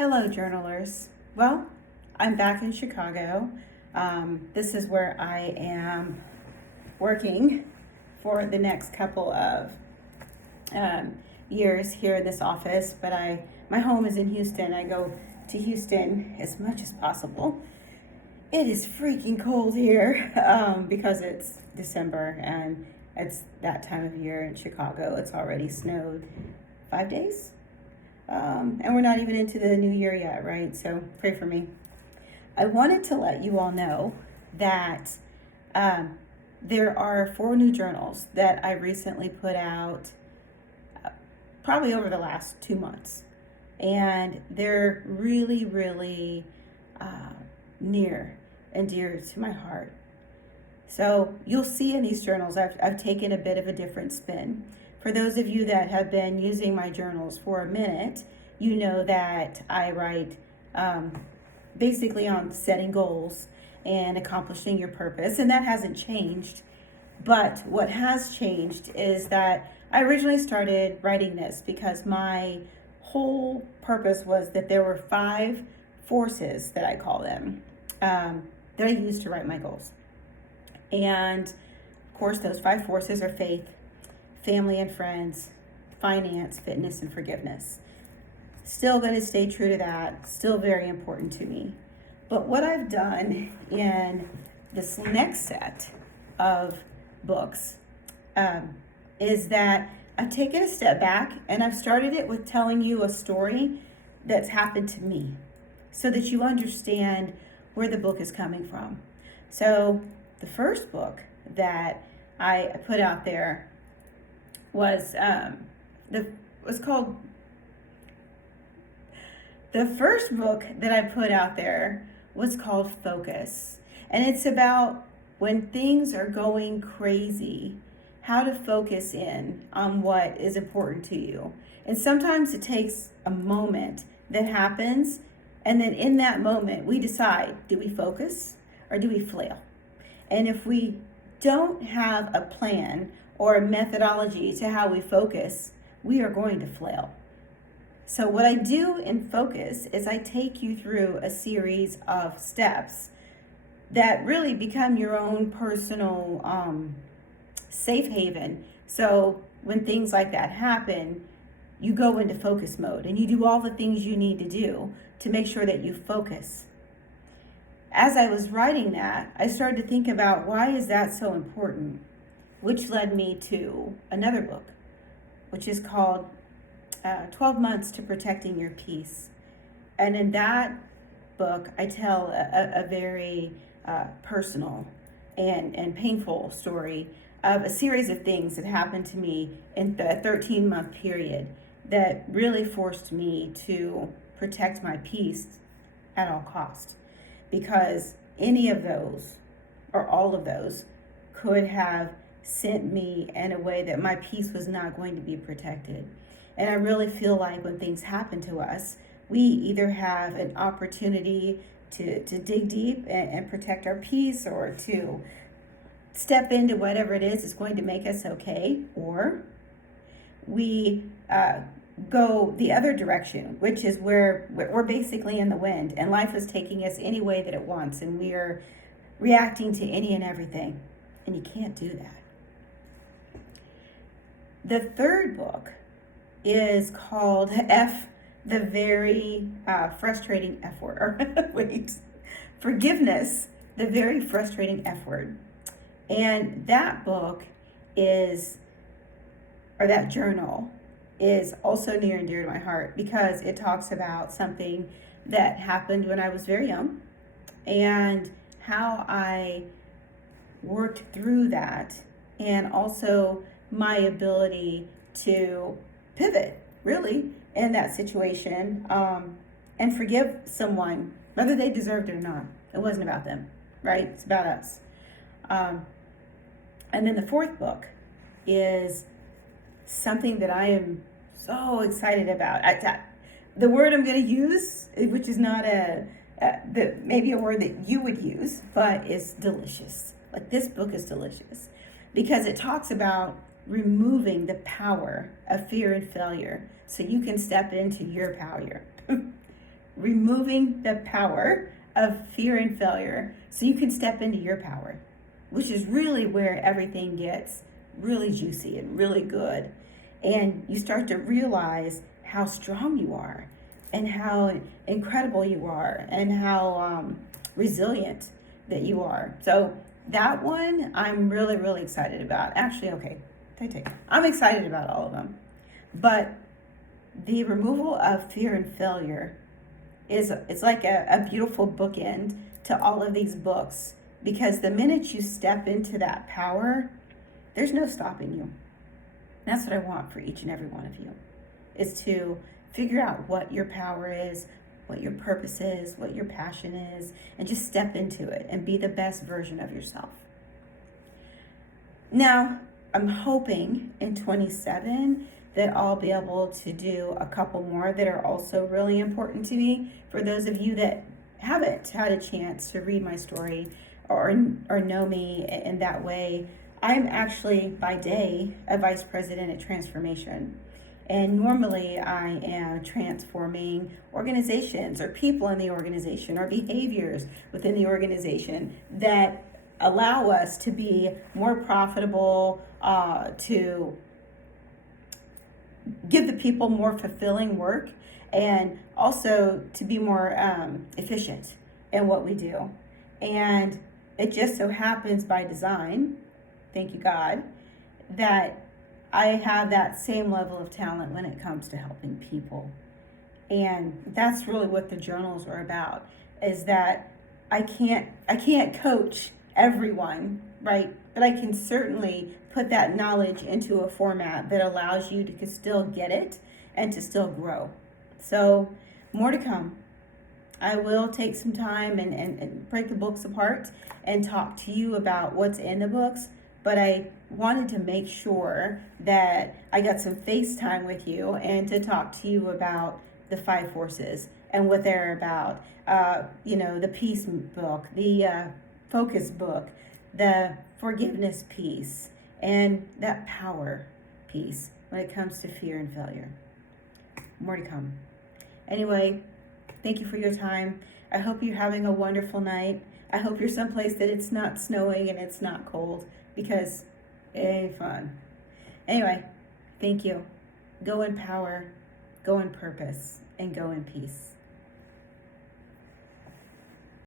Hello, journalers. Well, I'm back in Chicago. This is where I am working for the next couple of years here in this office. But my home is in Houston. I go to Houston as much as possible. It is freaking cold here because it's December and it's that time of year in Chicago. It's already snowed 5 days. And we're not even into the new year yet, right? So pray for me. I wanted to let you all know that there are 4 new journals that I recently put out probably over the last 2 months. And they're really, really near and dear to my heart. So you'll see in these journals, I've taken a bit of a different spin. For those of you that have been using my journals for a minute, you know that I write basically on setting goals and accomplishing your purpose, and that hasn't changed. But what has changed is that I originally started writing this because my whole purpose was that there were 5 forces, that I call them, that I use to write my goals. And of course, those 5 forces are faith, family and friends, finance, fitness, and forgiveness. Still going to stay true to that. Still very important to me. But what I've done in this next set of books is that I've taken a step back and I've started it with telling you a story that's happened to me so that you understand where the book is coming from. So the first book that I put out there was the first book that I put out there was called Focus. And it's about when things are going crazy, how to focus in on what is important to you. And sometimes it takes a moment that happens, and then in that moment we decide, do we focus or do we flail? And if we don't have a plan or a methodology to how we focus, we are going to flail. So what I do in Focus is I take you through a series of steps that really become your own personal safe haven. So when things like that happen, you go into focus mode and you do all the things you need to do to make sure that you focus. As I was writing that, I started to think about, why is that so important? Which led me to another book, which is called 12 Months to Protecting Your Peace. And in that book, I tell a very personal and painful story of a series of things that happened to me in the 13-month period that really forced me to protect my peace at all costs. Because any of those, or all of those, could have sent me in a way that my peace was not going to be protected. And I really feel like when things happen to us, we either have an opportunity to dig deep and protect our peace, or to step into whatever it is going to make us okay, or we go the other direction, which is where we're basically in the wind and life is taking us any way that it wants, and we are reacting to any and everything. And you can't do that. The third book is called the very frustrating F word. Or wait, Forgiveness, the very frustrating F word. And that book that journal is also near and dear to my heart because it talks about something that happened when I was very young and how I worked through that, and also my ability to pivot really in that situation and forgive someone, whether they deserved it or not. It wasn't about them, right? It's about us. And then the fourth book is something that I am so excited about. The word I'm going to use, which is not maybe a word that you would use, but is delicious. Like, this book is delicious because it talks about removing the power of fear and failure so you can step into your power. removing the power of fear and failure so you can step into your power, which is really where everything gets really juicy and really good. And you start to realize how strong you are and how incredible you are and how resilient that you are. So that one I'm really, really excited about. Actually, okay, I'm excited about all of them. But the removal of fear and failure it's like a beautiful bookend to all of these books, because the minute you step into that power, there's no stopping you. That's what I want for each and every one of you, is to figure out what your power is, what your purpose is, what your passion is, and just step into it and be the best version of yourself. Now, I'm hoping in 27 that I'll be able to do a couple more that are also really important to me. For those of you that haven't had a chance to read my story or know me in that way, I'm actually by day a vice president at Transformation. And normally I am transforming organizations or people in the organization or behaviors within the organization that allow us to be more profitable, to give the people more fulfilling work, and also to be more efficient in what we do. And it just so happens by design, thank you God, that I have that same level of talent when it comes to helping people. And that's really what the journals are about, is that I can't coach everyone, right? But I can certainly put that knowledge into a format that allows you to still get it and to still grow. So more to come. I will take some time and break the books apart and talk to you about what's in the books, but I wanted to make sure that I got some FaceTime with you and to talk to you about the 5 forces and what they're about. The peace book, the focus book, the forgiveness piece, and that power piece when it comes to fear and failure. More to come. Anyway, thank you for your time. I hope you're having a wonderful night. I hope you're someplace that it's not snowing and it's not cold, because it ain't fun. Anyway, thank you. Go in power, go in purpose, and go in peace.